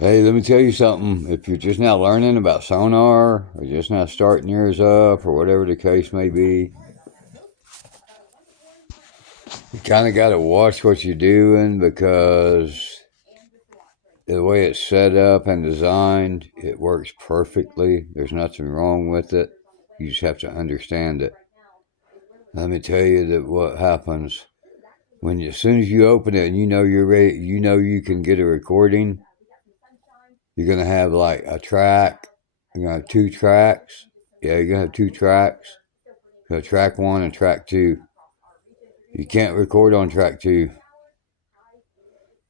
Hey, let me tell you something. If you're just now learning about sonar or just now starting yours up or whatever the case may be, you kind of got to watch what you're doing because the way it's set up and designed, it works perfectly. There's nothing wrong with it. You just have to understand it. Let me tell you that what happens as soon as you open it and you know you're ready, you know you can get a recording. You're gonna have like a track. You're gonna have two tracks. Yeah, you're gonna have two tracks. So track one and track two. You can't record on track two.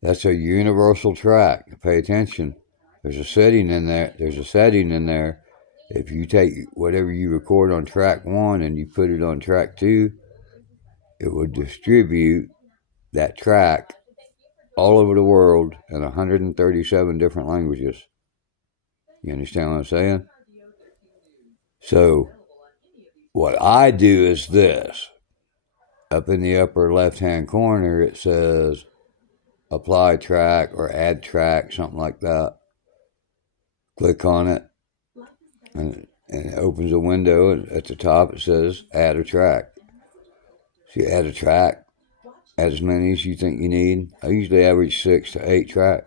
That's a universal track. Pay attention. There's a setting in there. If you take whatever you record on track one and you put it on track two, it will distribute that track all over the world in 137 different languages. You understand what I'm saying? So, what I do is this. Up in the upper left-hand corner, it says apply track or add track, something like that. Click on it, and it opens a window. At the top, it says add a track. So you add a track, add as many as you think you need. I usually average 6 to 8 tracks.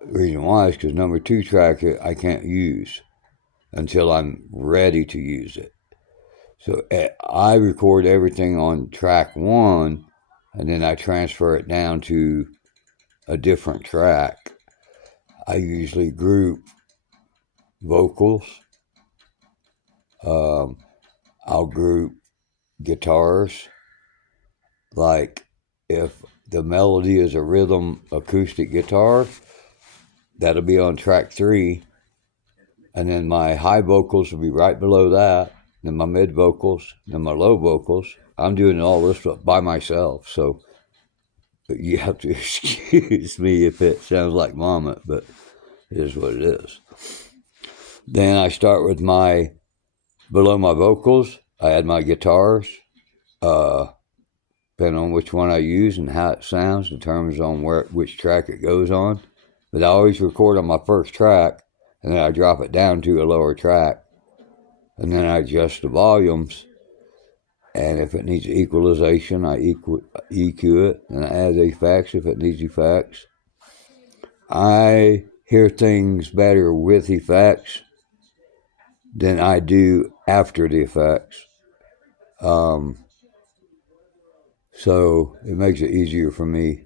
The reason why is because number 2 track I can't use until I'm ready to use it. So I record everything on track 1, and then I transfer it down to a different track. I usually group vocals. I'll group guitars. Like if the melody is a rhythm acoustic guitar, that'll be on track 3. And then my high vocals will be right below that. Then my mid vocals, then my low vocals. I'm doing all this by myself, so you have to excuse me if it sounds like vomit, but it is what it is. Then I start with below my vocals, I add my guitars. Depending on which one I use and how it sounds determines on which track it goes on. But I always record on my first track, and then I drop it down to a lower track. And then I adjust the volumes. And if it needs equalization, I EQ it. And I add effects if it needs effects. I hear things better with effects than I do after the effects. So it makes it easier for me.